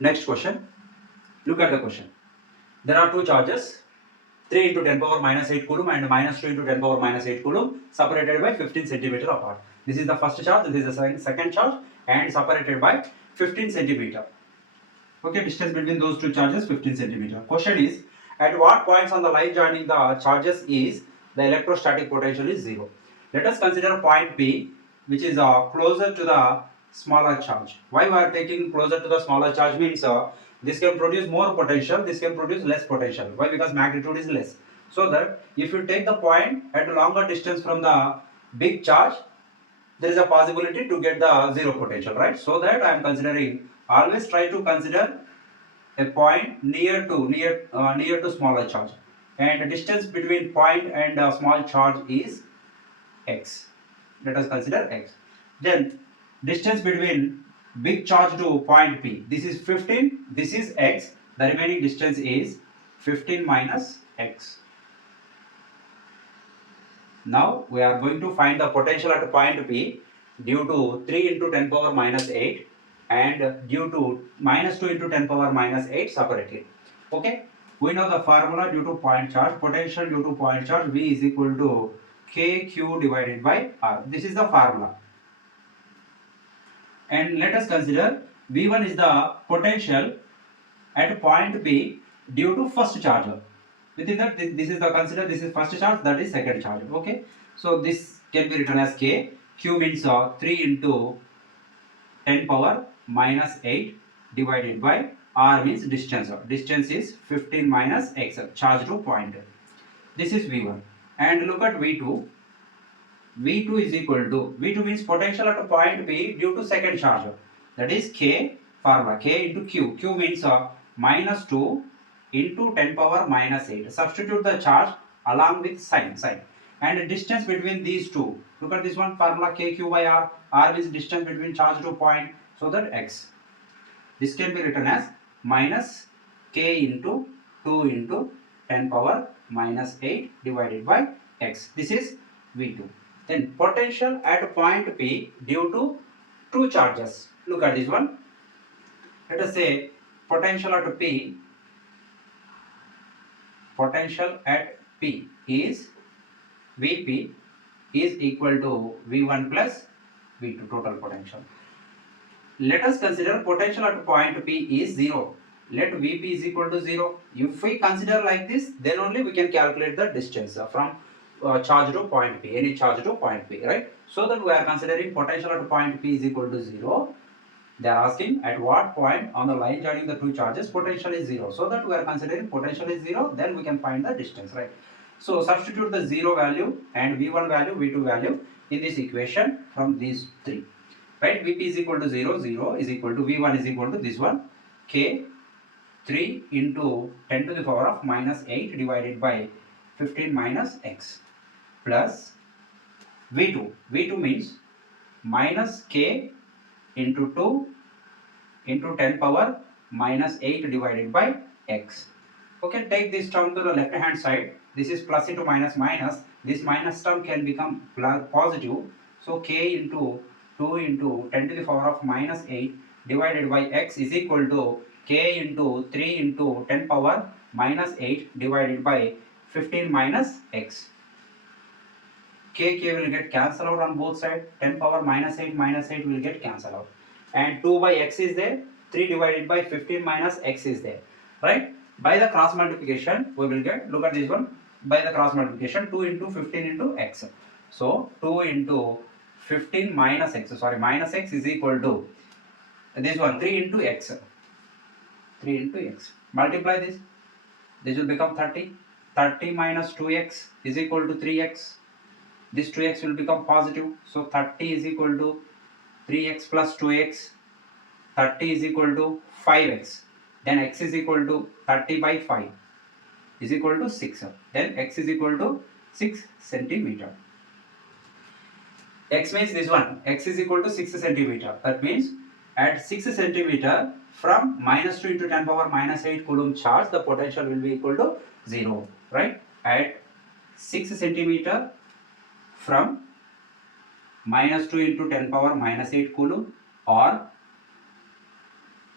Next question. Look at the question. There are two charges, 3 into 10 power minus 8 coulomb and minus 2 into 10 power minus 8 coulomb, separated by 15 centimeter apart. This is the first charge, this is the second charge, and separated by 15 centimeter. Okay, distance between those two charges 15 centimeter. Question is, at what points on the line joining the charges is the electrostatic potential is 0? Let us consider point P, which is closer to the smaller charge. Why we are taking closer to the smaller charge means this can produce more potential, this can produce less potential. Why? Because magnitude is less. So that if you take the point at a longer distance from the big charge, there is a possibility to get the zero potential, right? So that I am considering, always try to consider a point near to smaller charge, and the distance between point and a small charge is x. Let us consider x. Then distance between big charge to point P, this is 15, this is x, the remaining distance is 15 minus x. Now we are going to find the potential at point P due to 3 into 10 power minus 8 and due to minus 2 into 10 power minus 8 separately. Okay, we know the formula due to point charge, potential due to point charge V is equal to kq divided by r. This is the formula. And let us consider V1 is the potential at point P due to first charge. Within that, this is the consider, this is first charge, that is second charge. Okay, so this can be written as k. Q means 3 into 10 power minus 8 divided by r means distance. Distance is 15 minus x, charge to point. This is V1. And look at V2. V2 is equal to, V2 means potential at point P due to second charge. That is k, formula k into q. Q means minus 2 into 10 power minus 8. Substitute the charge along with sign. And the distance between these two. Look at this one, formula kq by r. R is distance between charge to point, so that x. This can be written as minus k into 2 into 10 power minus 8 divided by x. This is V2. Then potential at point P due to two charges. Look at this one. Let us say potential at P is Vp is equal to V1 plus V2, total potential. Let us consider potential at point P is 0. Let Vp is equal to 0. If we consider like this, then only we can calculate the distance from charge to point P, any charge to point P, right? So that we are considering potential at point P is equal to 0. They are asking at what point on the line joining the two charges potential is 0. So that we are considering potential is 0, then we can find the distance, right? So substitute the 0 value and V1 value, V2 value in this equation from these three, right? Vp is equal to 0, 0 is equal to V1 is equal to this one, k 3 into 10 to the power of minus 8 divided by 15 minus x plus V2. V2 means minus k into 2 into 10 power minus 8 divided by x. Okay, take this term to the left hand side. This is plus into minus minus. This minus term can become positive. So k into 2 into 10 to the power of minus 8 divided by x is equal to k into 3 into 10 power minus 8 divided by 15 minus x. K will get cancelled out on both sides. 10 power minus 8 will get cancelled out. And 2 by x is there. 3 divided by 15 minus x is there. Right? By the cross multiplication, we will get, look at this one. By the cross multiplication, 2 into 15 into x. So, 2 into 15 minus x. Sorry, minus x is equal to this one, 3 into x. 3 into x. Multiply this. This will become 30. 30 minus 2x is equal to 3x. This 2x will become positive. So 30 is equal to 3x plus 2x. 30 is equal to 5x. Then x is equal to 30 by 5 is equal to 6. Then x is equal to 6 centimeter. X means this one. X is equal to 6 centimeter. That means at 6 centimeter from minus 2 into 10 power minus 8 coulomb charge, the potential will be equal to 0. Right? At 6 centimeter from minus 2 into 10 power minus 8 coulomb, or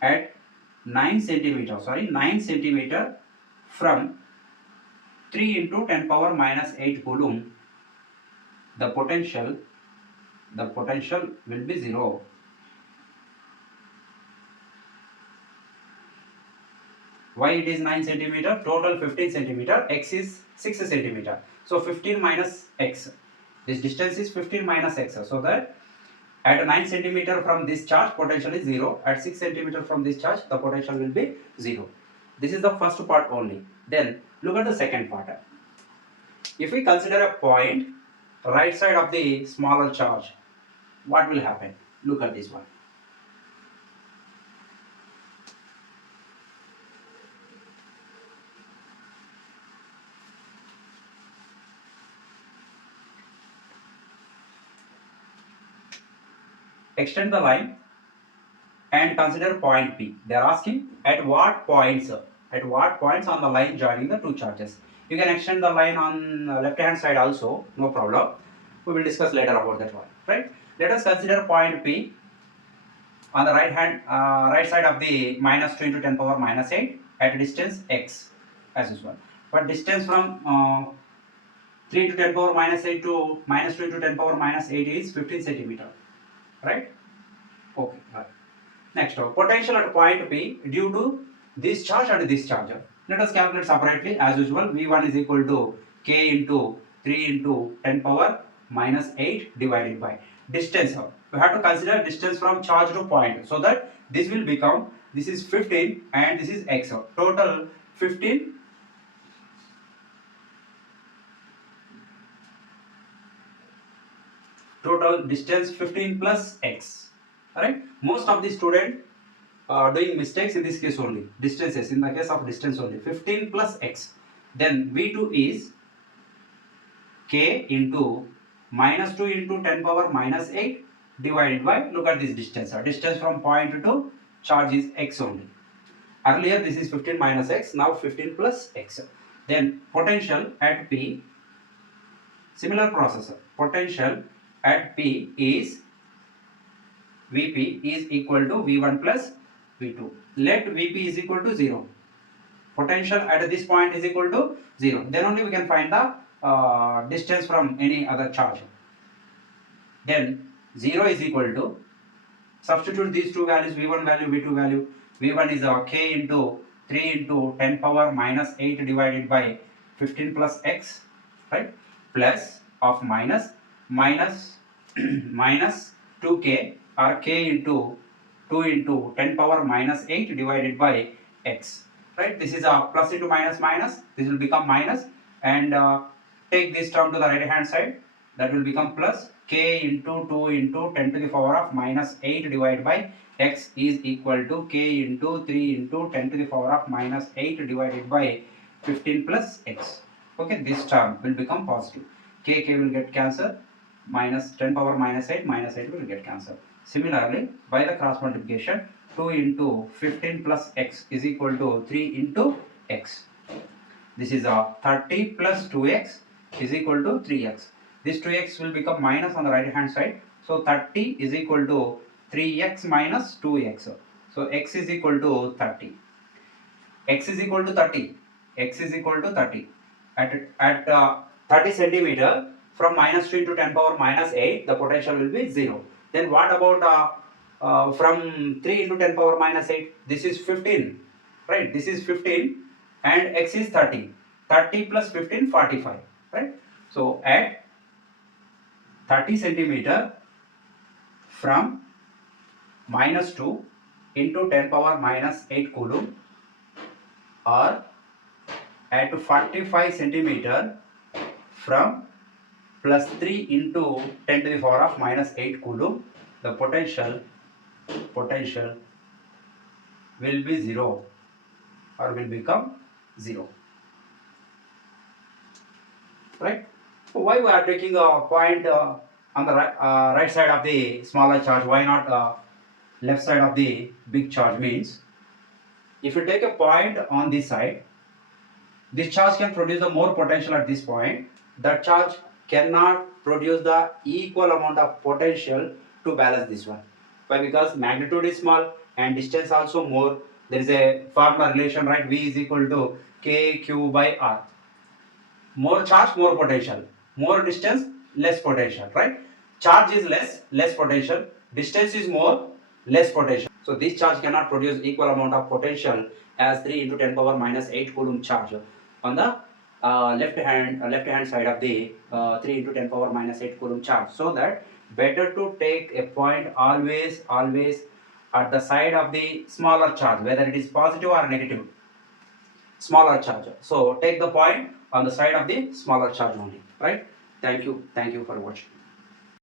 at 9 centimeter from 3 into 10 power minus 8 coulomb, the potential will be 0. Why it is 9 centimeter? Total 15 centimeter, x is 6 centimeter. So 15 minus x. This distance is 15 minus x. So that at 9 centimeter from this charge, potential is 0. At 6 centimeter from this charge, the potential will be 0. This is the first part only. Then look at the second part. If we consider a point right side of the smaller charge, what will happen? Look at this one. Extend the line and consider point P. They are asking at what points on the line joining the two charges. You can extend the line on left hand side also, no problem. We will discuss later about that one, right? Let us consider point P on the right side of the minus 2 into 10 power minus 8 at a distance x as usual. But distance from 3 into 10 power minus 8 to minus 2 into 10 power minus 8 is 15 centimeter, right? Okay, right. Next, potential at point P due to this charge and this charge. Let us calculate separately as usual. V1 is equal to K into 3 into 10 power minus 8 divided by distance. We have to consider distance from charge to point. So that this will become, this is 15 and this is x. Total 15. Total distance 15 plus x. Alright. Most of the student doing mistakes in this case only. Distances, in the case of distance only. 15 plus x. Then V2 is K into minus 2 into 10 power minus 8 divided by, look at this distance. Distance from point to charge is x only. Earlier this is 15 minus x, now 15 plus x. Then potential at P, similar process. Potential at P is Vp is equal to V1 plus V2. Let Vp is equal to 0. Potential at this point is equal to 0. Then only we can find the distance from any other charge. Then 0 is equal to, substitute these two values, V1 value, V2 value. V1 is K into 3 into 10 power minus 8 divided by 15 plus x, right? Plus of minus 2k or k into 2 into 10 power minus 8 divided by x, right? This is a plus into minus minus, this will become minus, and take this term to the right hand side, that will become plus k into 2 into 10 to the power of minus 8 divided by x is equal to k into 3 into 10 to the power of minus 8 divided by 15 plus x. Okay, this term will become positive. K will get cancelled, minus 10 power minus 8 will get cancelled. Similarly, by the cross multiplication, 2 into 15 plus x is equal to 3 into x. This is a 30 plus 2x is equal to 3x. This 2x will become minus on the right hand side. So 30 is equal to 3x minus 2x. So x is equal to 30. X is equal to 30. X is equal to 30. At 30 centimeter from minus 2 into 10 power minus 8, the potential will be 0. Then what about from 3 into 10 power minus 8? This is 15, right? This is 15 and x is 30. 30 plus 15, 45, right? So at 30 centimeter from minus 2 into 10 power minus 8 coulomb, or at 45 centimeter from plus 3 into 10 to the power of minus 8 coulomb, the potential will be 0 or will become 0, right? So why we are taking a point on the right side of the smaller charge? Why not left side of the big charge? Means if you take a point on this side, this charge can produce the more potential at this point. That charge cannot produce the equal amount of potential to balance this one. Why? Because magnitude is small and distance also more. There is a formula relation, right? V is equal to KQ by R. More charge, more potential. More distance, less potential, right? Charge is less potential. Distance is more, less potential. So this charge cannot produce equal amount of potential as 3 into 10 power minus 8 coulomb charge on the left hand side of the 3 into 10 power minus 8 coulomb charge. So that better to take a point always at the side of the smaller charge, whether it is positive or negative, smaller charge. So take the point on the side of the smaller charge only, right? Thank you for watching.